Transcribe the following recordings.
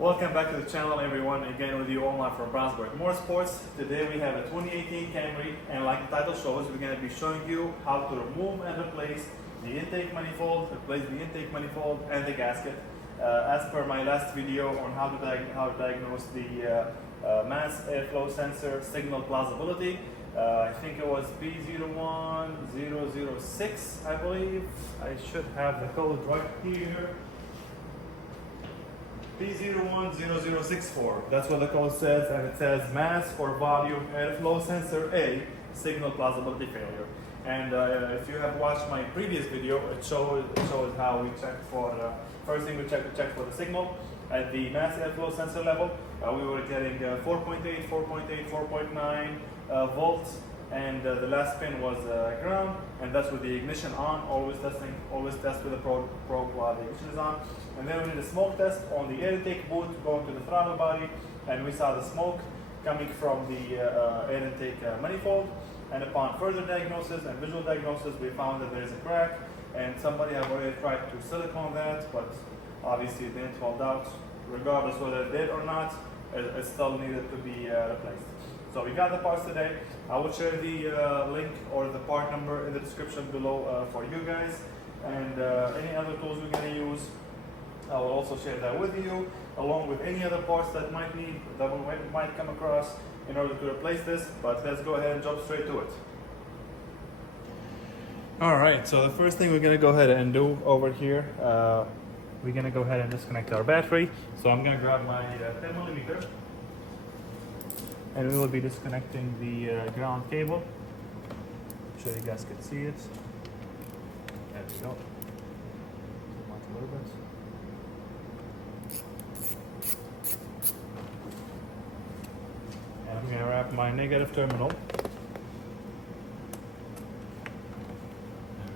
Welcome back to the channel, everyone. Again with you online from Brownsburg Motorsports. Today we have a 2018 Camry, and like the title shows, we're going to be showing you how to remove and replace the intake manifold, and the gasket. As per my last video on how to diagnose the mass airflow sensor signal plausibility, I think it was B01006, I believe. I should have the code right here. B010064. That's what the code says, and it says mass or volume airflow sensor A signal plausibility failure. And if you have watched my previous video, it shows how we check for. First thing we check for the signal at the mass airflow sensor level. We were getting 4.8, 4.9 volts, and the last pin was ground, and that's with the ignition on. Always test with the probe while the ignition is on. And then we did a smoke test on the air intake boot going to the throttle body, and we saw the smoke coming from the air intake manifold. And upon further diagnosis and visual diagnosis, we found that there is a crack, and somebody had already tried to silicone that, but obviously it didn't hold out. Regardless whether it did or not, it still needed to be replaced. So we got the parts today. I will share the link or the part number in the description below for you guys. And any other tools we're going to use, I will also share that with you, along with any other parts that we might come across in order to replace this. But let's go ahead and jump straight to it. All right, so the first thing we're going to go ahead and do over here, we're going to go ahead and disconnect our battery. So I'm going to grab my 10mm, and we will be disconnecting the ground cable. I'm sure you guys can see it. There we go. Zoom out a little bit. And I'm going to wrap my negative terminal. There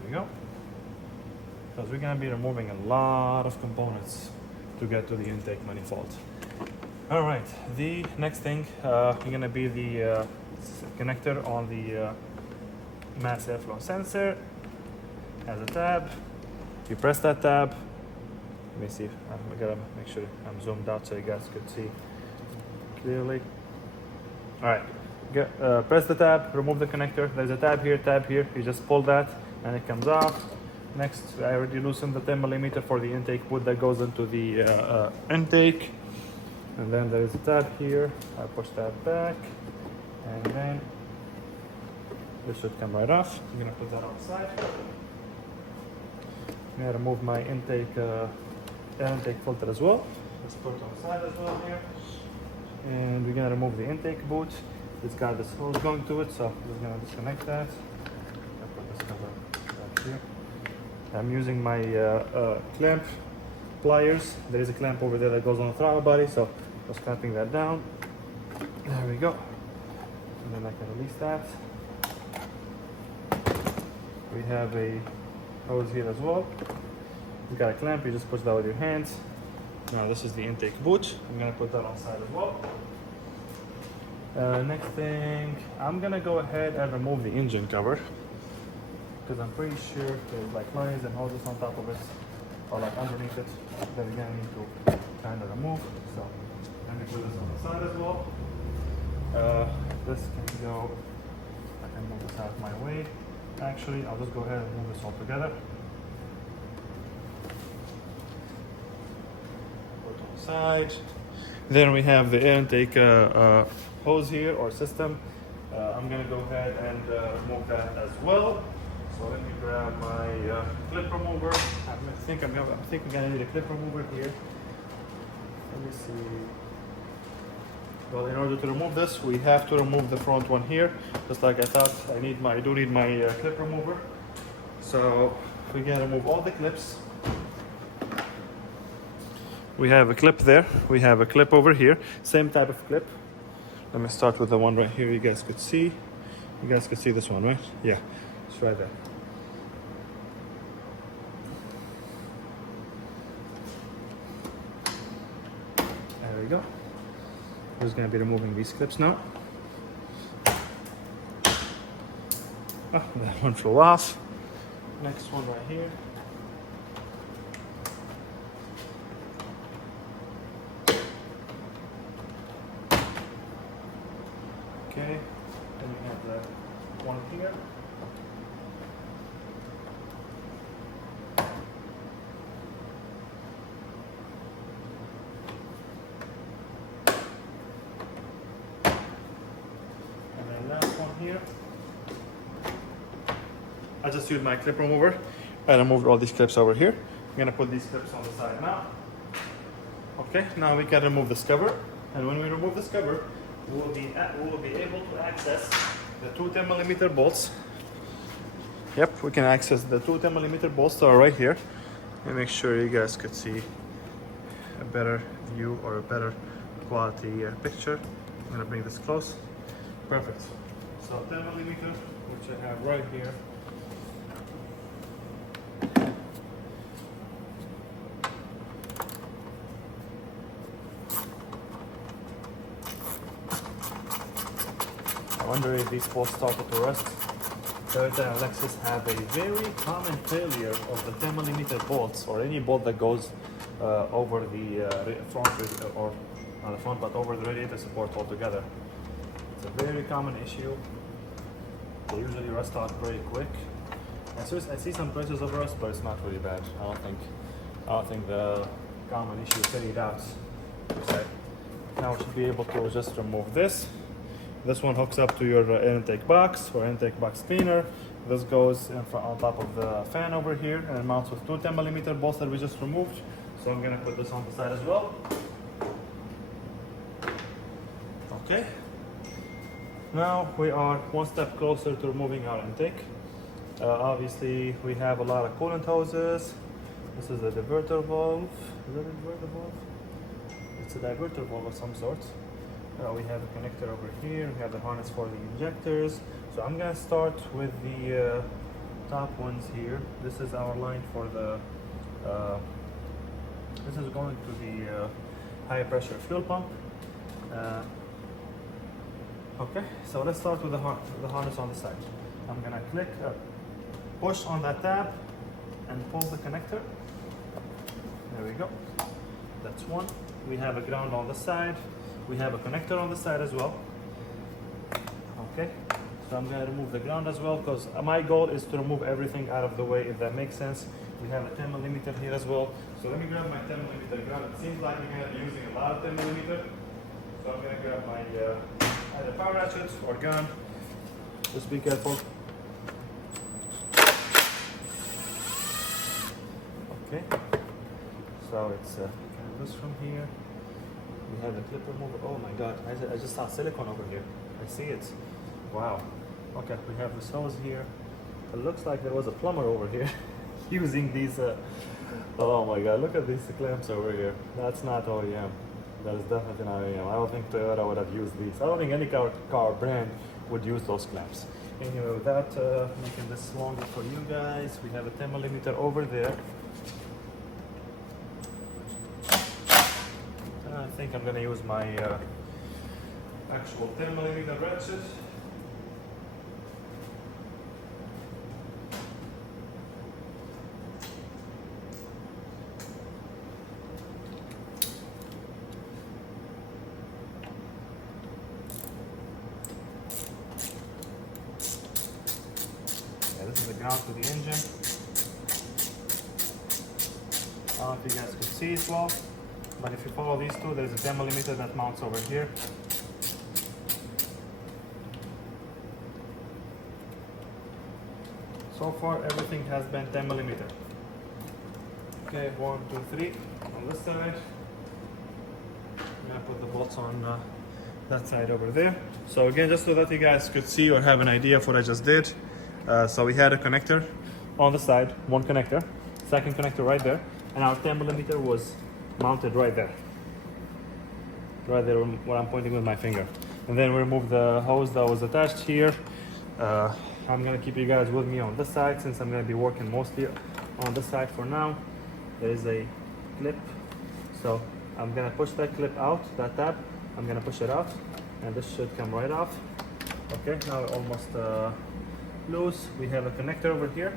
we go. Because we're going to be removing a lot of components to get to the intake manifold. All right, the next thing is going to be the connector on the mass airflow sensor. Has a tab. You press that tab. Let me see. I gotta make sure I'm zoomed out so you guys could see clearly. All right, press the tab. Remove the connector. There's a tab here. You just pull that, and it comes off. Next, I already loosened the 10mm for the intake boot that goes into the intake. And then there is a tab here. I push that back, and then this should come right off. I'm gonna put that on the side. I'm gonna remove my intake filter as well. Let's put it on the side as well here. And we're gonna remove the intake boot. It's got this hose going to it, so we're gonna disconnect that. I'll put this cover back here. I'm using my clamp pliers. There is a clamp over there that goes on the throttle body, so just clamping that down. There we go. And then I can release that. We have a hose here as well. You got a clamp, you just push that with your hands. Now this is the intake boot. I'm gonna put that on the side as well. Next thing, I'm gonna go ahead and remove the engine cover, because I'm pretty sure there's like lines and hoses on top of it, or like underneath it, that we're gonna need to kind of remove. So let me put this on the side as well. This can go, I can move this out of my way. Actually, I'll just go ahead and move this all together. Put it on the side. Then we have the air intake hose here, or system. I'm gonna go ahead and remove that as well. So let me grab my clip remover. I think we're gonna need a clip remover here. Let me see. Well, in order to remove this, we have to remove the front one here. Just like I thought, I do need my clip remover. So we're gonna remove all the clips. We have a clip there. We have a clip over here. Same type of clip. Let me start with the one right here. You guys could see. You guys could see this one, right? Yeah, it's right there. There we go. I'm just going to be removing these clips now. Oh, that one flew off. Next one right here. Okay, then we have the one here. And then last one here. I just used my clip remover. I removed all these clips over here. I'm gonna put these clips on the side now. Okay, now we can remove this cover. And when we remove this cover, we will be able to access the two 10mm bolts. Yep, we can access the two 10mm bolts that are right here. And make sure you guys could see a better view or a better quality picture. I'm gonna bring this close. Perfect. So 10mm, which I have right here. I wonder if these bolts started to rust. Toyota and Lexus have a very common failure of the 10mm bolts, or any bolt that goes over the front, or not the front, but over the radiator support altogether. It's a very common issue. They usually rust out very quick. I see some traces of rust, but it's not really bad. I don't think the common issue faded out per se. Now we should be able to just remove this. This one hooks up to your intake box or intake box cleaner. This goes on top of the fan over here and mounts with two 10mm bolts that we just removed. So I'm gonna put this on the side as well. Okay. Now we are one step closer to removing our intake. Obviously we have a lot of coolant hoses. This is a diverter valve. Is that a diverter valve? It's a diverter valve of some sort. We have a connector over here. We have the harness for the injectors. So I'm gonna start with the top ones here. This is our line for the. This is going to the high pressure fuel pump. Okay, so let's start with the harness on the side. I'm gonna push on that tab and pull the connector. There we go. That's one. We have a ground on the side. We have a connector on the side as well. Okay, so I'm gonna remove the ground as well because my goal is to remove everything out of the way, if that makes sense. We have a 10mm here as well. So let me grab my 10mm ground. It seems like we're gonna be using a lot of 10mm. So I'm gonna grab my either power ratchet or gun. Just be careful. Okay, so it's this from here. We have a clip remover. Oh my god, I just saw silicone over here. I see it. Wow. Okay, we have this hose here. It looks like there was a plumber over here using these. Oh my god, look at these clamps over here. That's not OEM. That is definitely not OEM. I don't think Toyota would have used these. I don't think any car brand would use those clamps. Anyway, without making this longer for you guys, we have a 10mm over there. I think I'm gonna use my actual 10mm ratchet. Yeah, this is the ground to the engine. I don't know if you guys can see it well. But if you follow these two, there's a 10mm that mounts over here. So far, everything has been 10mm. Okay, 1, 2, 3 on this side. I'm gonna put the bolts on that side over there. So again, just so that you guys could see or have an idea of what I just did. So we had a connector on the side, one connector, second connector right there, and our 10mm was mounted right there where I'm pointing with my finger. And then we remove the hose that was attached here. I'm gonna keep you guys with me on this side since I'm gonna be working mostly on this side for now. There is a clip, so I'm gonna push that clip out, that tab. I'm gonna push it out and this should come right off. Okay, now we're almost loose. We have a connector over here.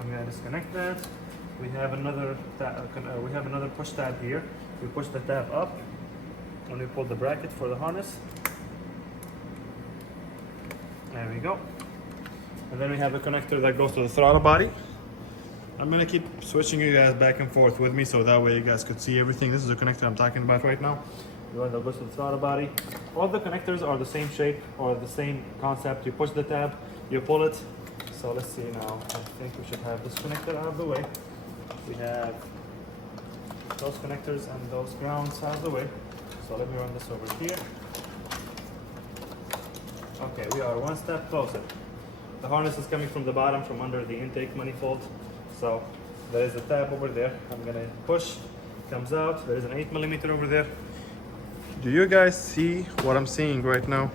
I'm gonna disconnect that. We have another push tab here. We push the tab up and we pull the bracket for the harness. There we go. And then we have a connector that goes to the throttle body. I'm gonna keep switching you guys back and forth with me so that way you guys could see everything. This is the connector I'm talking about right now. The one that goes to the throttle body. All the connectors are the same shape or the same concept. You push the tab, you pull it. So let's see now. I think we should have this connector out of the way. We have those connectors and those grounds out of the way. So let me run this over here. Okay, we are one step closer. The harness is coming from the bottom, from under the intake manifold. So there is a tab over there. I'm gonna push, comes out. There is an 8mm over there. Do you guys see what I'm seeing right now?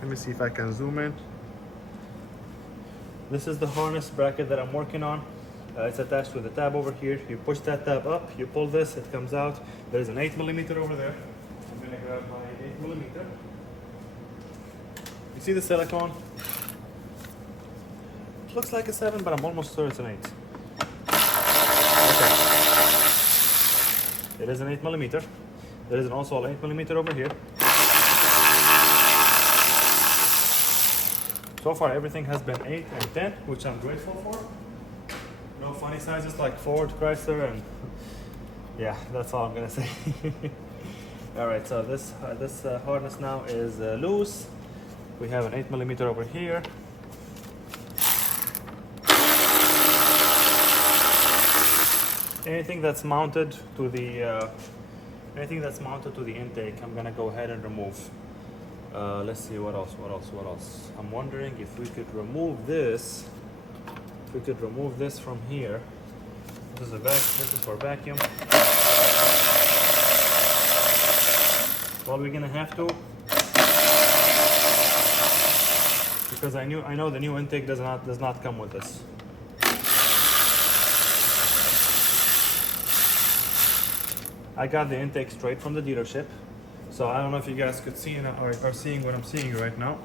Let me see if I can zoom in. This is the harness bracket that I'm working on. It's attached with a tab over here. You push that tab up, you pull this, it comes out. There's an 8mm over there. I'm gonna grab my 8mm. You see the silicone? It looks like a 7, but I'm almost sure it's an 8. Okay. It is an 8mm. There is also an 8mm over here. So far everything has been 8 and 10, which I'm grateful for. No funny sizes like Ford, Chrysler, and yeah, that's all I'm gonna say. All right, so this harness now is loose. We have an 8mm over here. Anything that's mounted to the intake, I'm gonna go ahead and remove. Let's see what else. I'm wondering if we could remove this. If we could remove this from here. This is for vacuum. Well, we're gonna have to, because I know the new intake does not come with this. I got the intake straight from the dealership, so I don't know if you guys could see or are seeing what I'm seeing right now.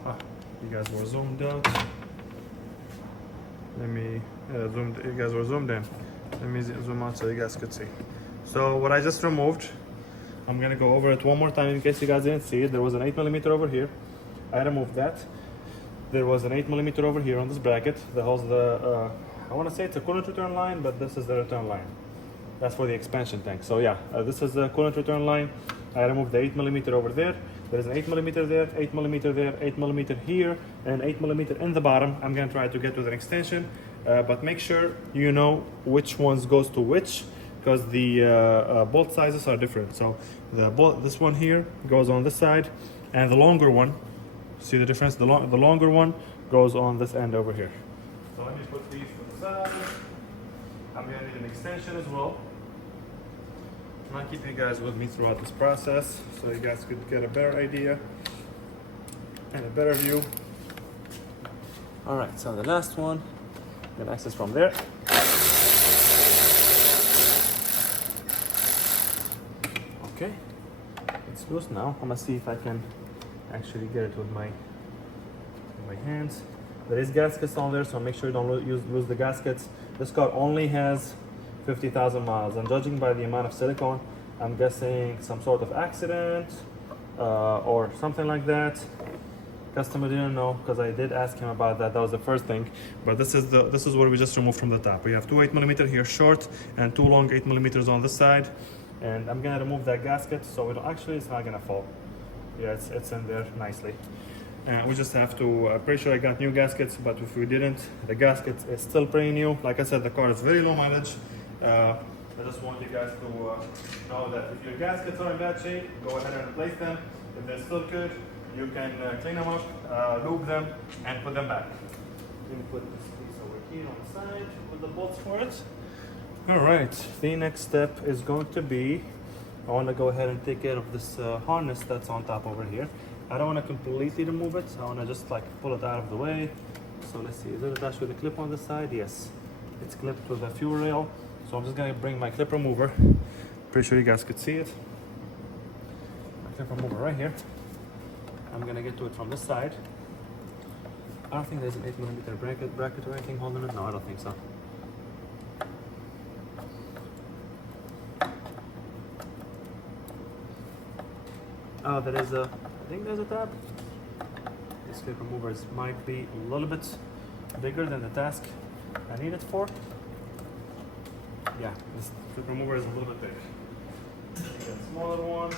You guys were zoomed out. Let me you guys were zoomed in. Let me zoom out so you guys could see. So what I just removed, I'm gonna go over it one more time in case you guys didn't see it. There was an 8mm over here. I removed that. There was an 8mm over here on this bracket that holds the, I want to say it's a coolant return line, but this is the return line. That's for the expansion tank. So yeah, this is the coolant return line. I removed the 8mm over there. There's an 8mm there, 8mm there, 8mm here, and 8mm in the bottom. I'm gonna try to get with an extension, but make sure you know which ones goes to which, because the bolt sizes are different. So this one here goes on this side, and the longer one, see the difference? The longer one goes on this end over here. So let me put these to the side. I'm gonna need an extension as well. I'm gonna keep you guys with me throughout this process so you guys could get a better idea and a better view. All right, so the last one, get access from there. Okay, it's loose now. I'm gonna see if I can actually get it with my hands. There is gaskets on there, so make sure you don't lose the gaskets. This car only has 50,000 miles, and judging by the amount of silicone, I'm guessing some sort of accident or something like that. Customer didn't know, because I did ask him about that. That was the first thing. But this is what we just removed from the top. We have two 8mm here short and two long 8mm on this side, and I'm gonna remove that gasket so it's not gonna fall. Yeah, it's in there nicely. We just have to, I'm pretty sure I got new gaskets, but if we didn't, the gasket is still pretty new. Like I said, the car is very low mileage. I just want you guys to know that if your gaskets are in bad shape, go ahead and replace them. If they're still good, you can clean them up, lube them, and put them back. Let me put this piece over here on the side, put the bolts for it. All right, the next step is going to be, I want to go ahead and take care of this harness that's on top over here. I don't want to completely remove it. I want to just like pull it out of the way. So let's see, is it attached with a clip on the side? Yes, it's clipped with a fuel rail. So I'm just going to bring my clip remover. Pretty sure you guys could see it. My clip remover right here. I'm going to get to it from this side. I don't think there's an 8mm bracket or anything holding it. No, I don't think so. Oh, there is a, I think there's a tab. This clip remover might be a little bit bigger than the task I need it for. Yeah, this clip remover is a little bit big. Get a smaller one.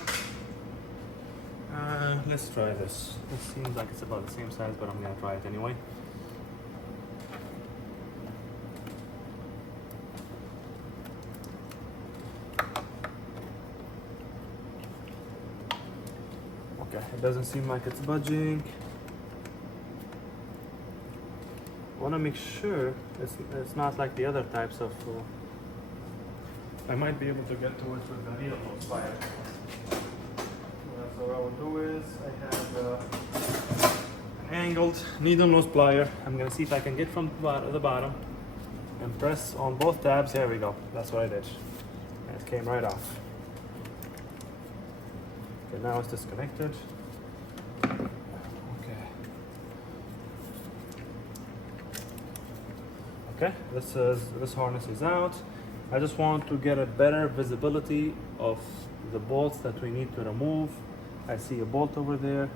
Let's try this. This seems like it's about the same size, but I'm gonna try it anyway. Okay, it doesn't seem like it's budging. I want to make sure it's not like the other types of. I might be able to get to it with the needle nose plier. So what I will do is I have an angled needle nose plier. I'm gonna see if I can get from the bottom and press on both tabs. There we go. That's what I did. And it came right off. Okay, now it's disconnected. Okay, this harness is out. I just want to get a better visibility of the bolts that we need to remove. I see a bolt over there.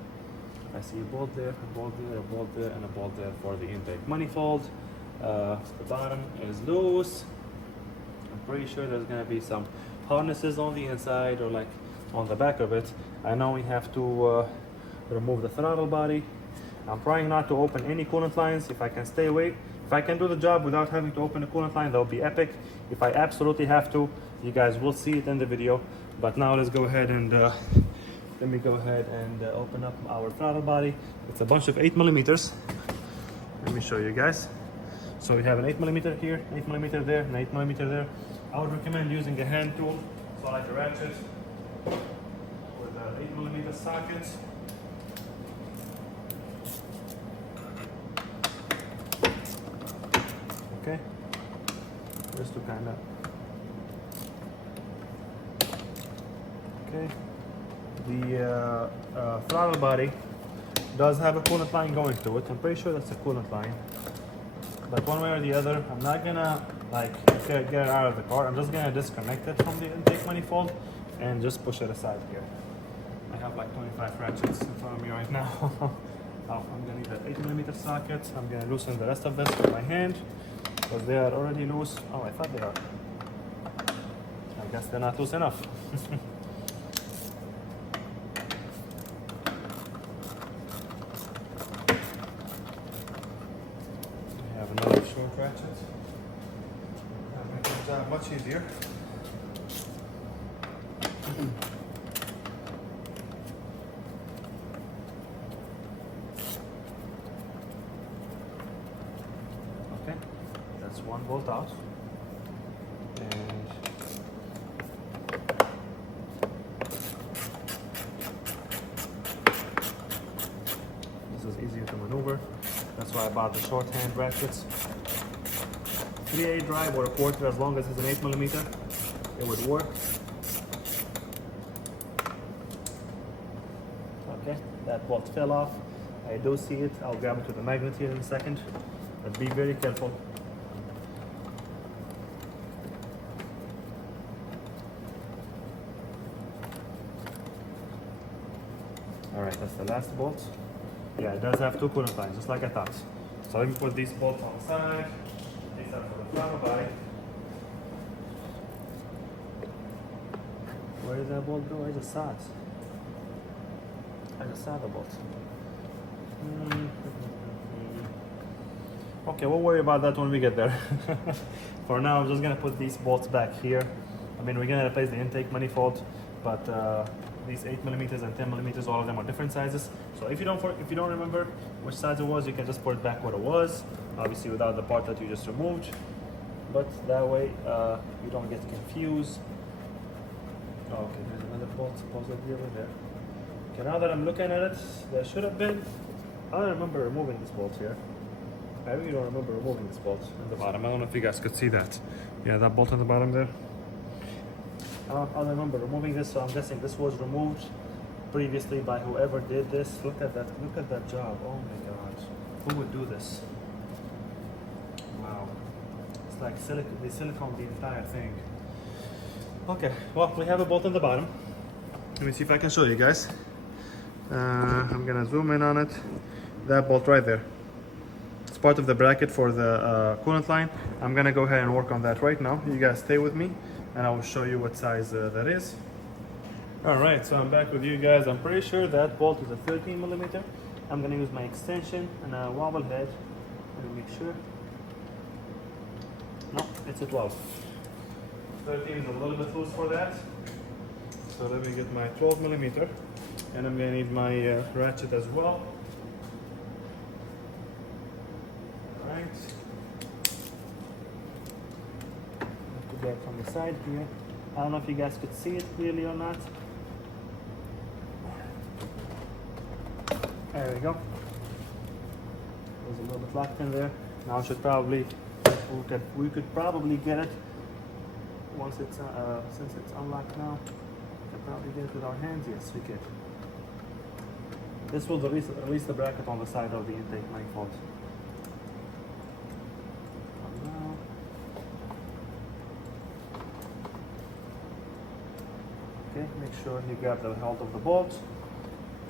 I see a bolt there, a bolt there, a bolt there, and a bolt there for the intake manifold. The bottom is loose. I'm pretty sure there's gonna be some harnesses on the inside or like on the back of it. I know we have to remove the throttle body. I'm trying not to open any coolant lines if I can stay away. If I can do the job without having to open a coolant line, that would be epic. If I absolutely have to, you guys will see it in the video. But now let's go ahead and let me go ahead and open up our throttle body. It's a bunch of 8mm. Let me show you guys. So we have an 8mm here, 8mm there, and 8mm there. I would recommend using a hand tool, so like a ratchet with an 8mm socket. Okay, just to kind of, okay. The throttle body does have a coolant line going to it. I'm pretty sure that's a coolant line. But one way or the other, I'm not gonna like get it out of the car. I'm just gonna disconnect it from the intake manifold and just push it aside here. I have like 25 ratchets in front of me right now. I'm gonna need that 8mm socket. I'm gonna loosen the rest of this with my hand because they are already loose. Oh, I thought they are. I guess they're not loose enough. We have another short ratchet. That makes the job much easier. Okay, that's one bolt out. And this is easier to maneuver. That's why I bought the short hand ratchets. 3/8 drive or a quarter, as long as it's an 8mm, it would work. Okay, that bolt fell off. I do see it. I'll grab it with the magnet here in a second, but be very careful. All right, that's the last bolt. Yeah, it does have two coolant lines, just like I thought. So let me put these bolts on the side. These are for the throttle body. Where did that bolt go? I just saw it. I just saw the bolt. Okay, we'll worry about that when we get there. For now, I'm just gonna put these bolts back here. I mean, we're gonna replace the intake manifold, but these 8mm and 10mm, all of them are different sizes. So if you don't remember which size it was, you can just put it back what it was. Obviously, without the part that you just removed, but that way you don't get confused. Okay, there's another bolt supposedly over there. Okay, now that I'm looking at it, there should have been. I don't remember removing this bolt here. I really don't remember removing this bolt at the bottom. I don't know if you guys could see that. Yeah, that bolt on the bottom there. I don't remember removing this, so I'm guessing this was removed previously by whoever did this. Look at that! Look at that job! Oh my God! Who would do this? Wow! It's like they silicone the entire thing. Okay, well, we have a bolt on the bottom. Let me see if I can show you guys. I'm gonna zoom in on it. that bolt right there. It's part of the bracket for the coolant line. I'm gonna go ahead and work on that right now. You guys stay with me and I will show you what size that is. All right, so I'm back with you guys. I'm pretty sure that bolt is a 13 millimeter. I'm gonna use my extension and a wobble head and make sure. No, it's a 12. 13 is a little bit loose for that. So let me get my 12 millimeter, and I'm gonna need my ratchet as well. All right. Put that from the side here. I don't know if you guys could see it clearly or not. There we go. There's a little bit locked in there. Now I should probably, we could probably get it once it's since it's unlocked now. We could probably get it with our hands. Yes, we could. This will release the bracket on the side of the intake manifold. Now. Okay, make sure you grab the hold of the bolt.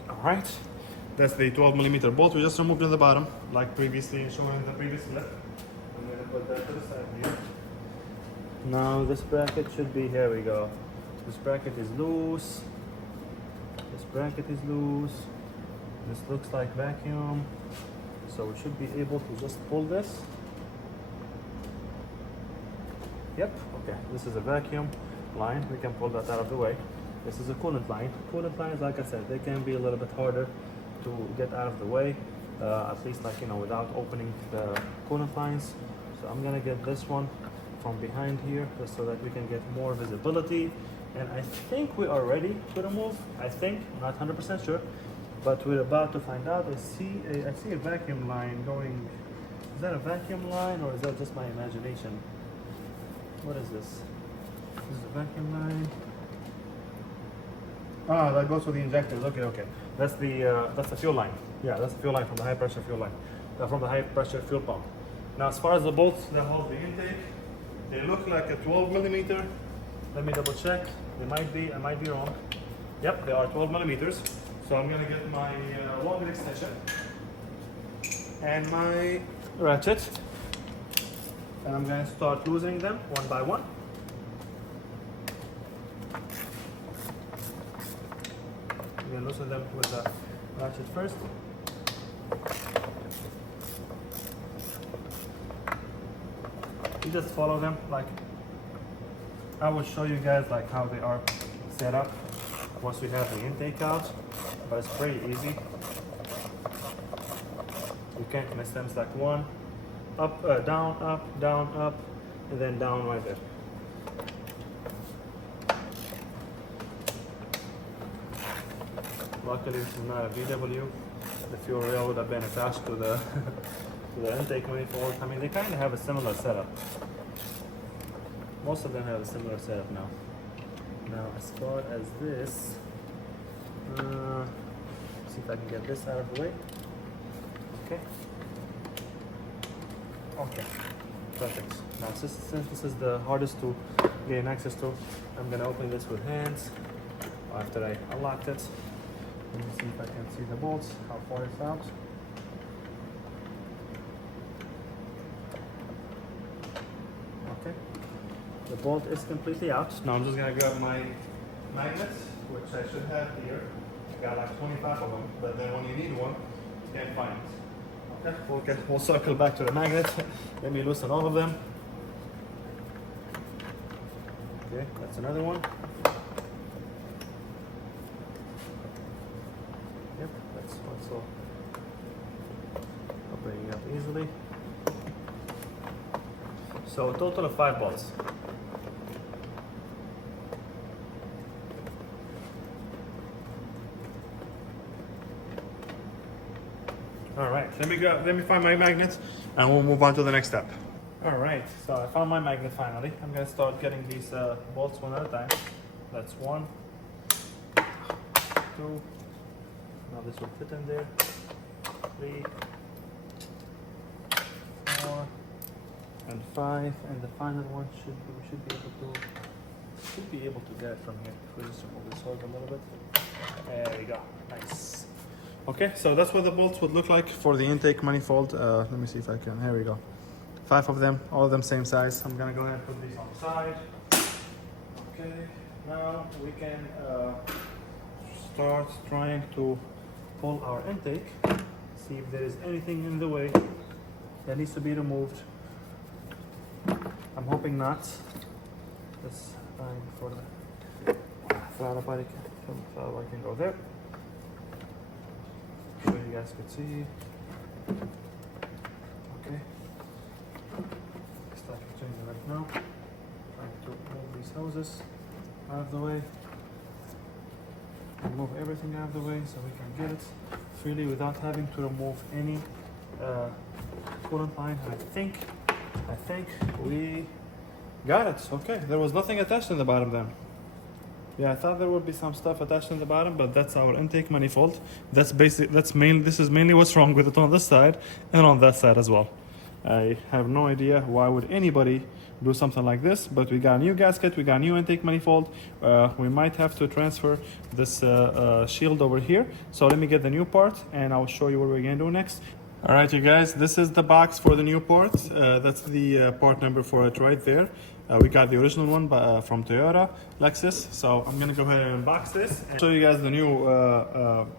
All right. That's the 12 millimeter bolt we just removed in the bottom, like previously shown in the previous clip. I'm going to put that to the side here. Now this bracket should be, here we go. This bracket is loose. This bracket is loose. This looks like vacuum. So we should be able to just pull this. Yep, okay. This is a vacuum line. We can pull that out of the way. This is a coolant line. Coolant lines, like I said, they can be a little bit harder to get out of the way, at least like, you know, without opening the coolant lines. So I'm gonna get this one from behind here just so that we can get more visibility. And I think we are ready to remove. I think, not 100% sure, but we're about to find out. I see a vacuum line going. Is that a vacuum line or is that just my imagination? What is this? This is a vacuum line. Ah, that goes with the injectors. Okay. That's the fuel line. Yeah, that's the fuel line from the high pressure fuel line, from the high pressure fuel pump. Now, as far as the bolts that hold the intake, they look like a 12 millimeter. Let me double check. I might be wrong. Yep, they are 12 millimeters. So I'm gonna get my longer extension and my ratchet, and I'm gonna start loosening them one by one. I'm gonna loosen them with the ratchet first. You just follow them, like I will show you guys like how they are set up once we have the intake out, but it's pretty easy. You can't miss them. It's like one, up, down, up, and then down right there. Luckily, this is not a VW. The fuel rail would have been attached to the to the intake manifold. I mean, they kind of have a similar setup. Most of them have a similar setup now. Now, as far as this, see if I can get this out of the way. Okay, perfect. Now, since this is the hardest to gain access to, I'm gonna open this with hands after I unlocked it. Let me see if I can see the bolts, how far it's out. Okay, the bolt is completely out. Now I'm just gonna grab my magnets, which I should have here. I got like 25 of them, but then when you need one, you can't find it. Okay, we'll circle back to the magnet. Let me loosen all of them. Okay, that's another one. Yep, that's also opening up easily. So a total of 5 bolts. All right, let me find my magnets and we'll move on to the next step. All right, so I found my magnet finally. I'm gonna start getting these bolts one at a time. That's 1, 2, now this will fit in there, 3, 4, and 5, and the final one we should be able to get it from here. If we just remove this hold a little bit. There we go, nice. Okay, so that's what the bolts would look like for the intake manifold. Let me see if I can. Here we go. 5 of them, all of them same size. I'm gonna go ahead and put these on the side. Okay, now we can start trying to pull our intake. See if there is anything in the way that needs to be removed. I'm hoping not. This time for the throttle body can go there. So you guys could see. Okay. Starting changing right now. Trying to move these hoses out of the way. Remove everything out of the way so we can get it freely without having to remove any coolant line. I think we got it. Okay, there was nothing attached in the bottom then. Yeah, I thought there would be some stuff attached in the bottom, but that's our intake manifold. This is mainly what's wrong with it on this side and on that side as well. I have no idea why would anybody do something like this, but we got a new gasket, we got a new intake manifold. We might have to transfer this shield over here. So let me get the new part and I'll show you what we're gonna do next. All right, you guys, this is the box for the new part. That's the part number for it right there. We got the original one from Toyota, Lexus. So I'm gonna go ahead and unbox this and show you guys the new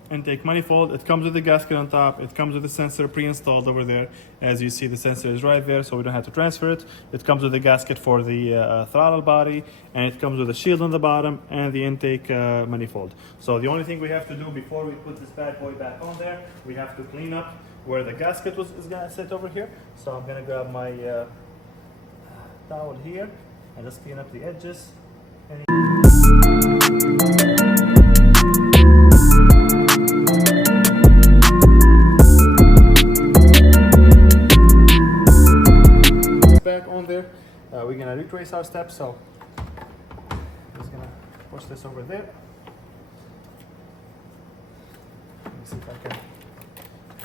intake manifold. It comes with the gasket on top. It comes with the sensor pre-installed over there. As you see, the sensor is right there, so we don't have to transfer it. It comes with the gasket for the throttle body, and it comes with a shield on the bottom and the intake manifold. So the only thing we have to do before we put this bad boy back on there, we have to clean up where the gasket is gonna sit over here. So I'm gonna grab my towel here and just clean up the edges. Back on there, we're gonna retrace our steps. So I'm just gonna push this over there. Let me see if I can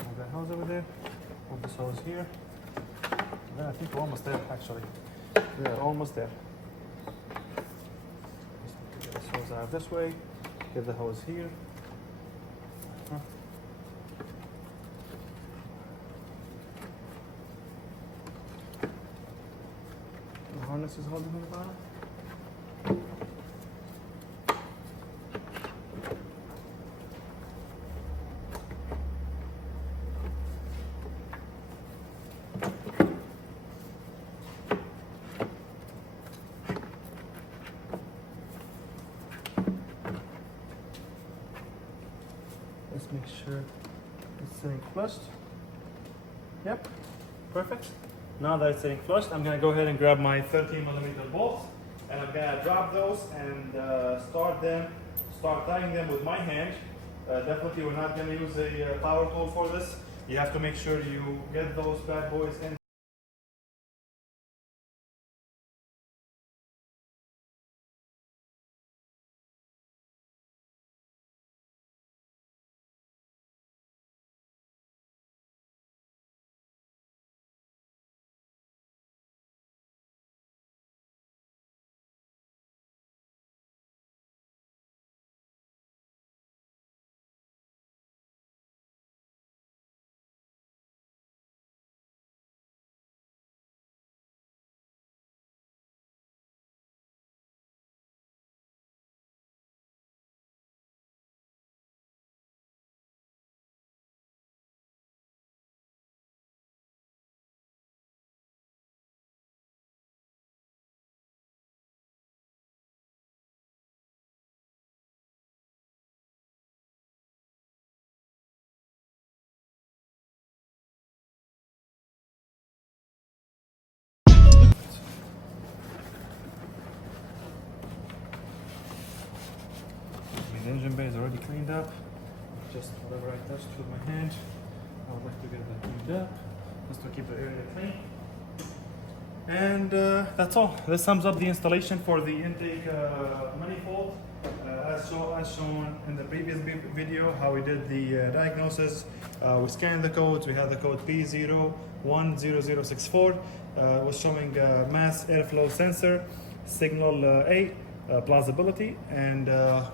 move that hose over there. Move this hose here. And then I think we're almost there actually. We are almost there. Just get this hose out this way. Get the hose here. The harness is holding on the bottom. Let's make sure it's sitting flushed. Yep, perfect. Now that it's sitting flushed, I'm gonna go ahead and grab my 13mm bolts and I'm gonna drop those and start tightening them with my hand. Definitely we're not gonna use a power tool for this. You have to make sure you get those bad boys in. The engine bay is already cleaned up. Just whatever I touched with my hand, I would like to get that cleaned up, just to keep the area clean. And that's all. This sums up the installation for the intake manifold. As shown in the previous video, how we did the diagnosis. We scanned the codes. We had the code P010064. Was showing mass airflow sensor, signal A, plausibility, and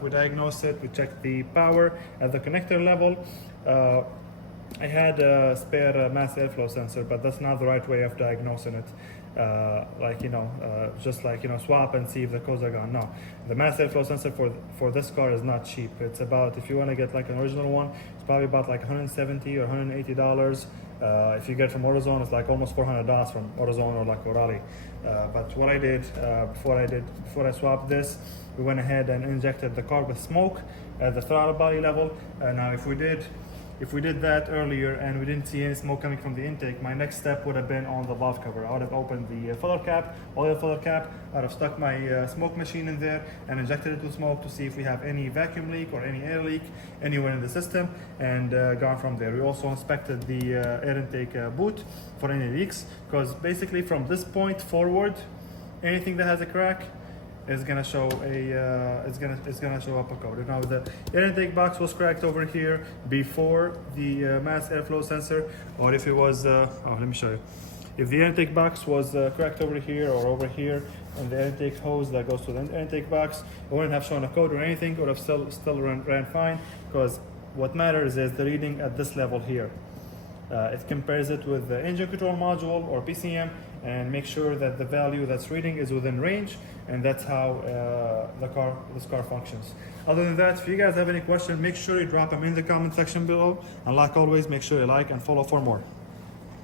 we diagnosed it. We checked the power at the connector level. I had a spare mass airflow sensor, but that's not the right way of diagnosing it. Just like, swap and see if the codes are gone. No, the mass airflow sensor for this car is not cheap. It's about, if you want to get like an original one, it's probably about like $170 or $180. If you get from AutoZone, it's like almost $400 from AutoZone or like O'Reilly. But what I did before I swapped this, we went ahead and injected the car with smoke at the throttle body level. Now, if we did that earlier and we didn't see any smoke coming from the intake, my next step would have been on the valve cover. I would have opened the filler cap, oil filler cap. I would have stuck my smoke machine in there and injected it with smoke to see if we have any vacuum leak or any air leak anywhere in the system, and gone from there. We also inspected the air intake boot for any leaks, because basically from this point forward, anything that has a crack is gonna show it's gonna show up a code. Now the air intake box was cracked over here before the mass airflow sensor, or if it was let me show you. If the air intake box was cracked over here or over here, and the air intake hose that goes to the air intake box, it wouldn't have shown a code or anything. It would have still ran fine, because what matters is the reading at this level here. It compares it with the engine control module or PCM and make sure that the value that's reading is within range, and that's how this car functions. Other than that, if you guys have any questions, make sure you drop them in the comment section below, and like always, make sure you like and follow for more.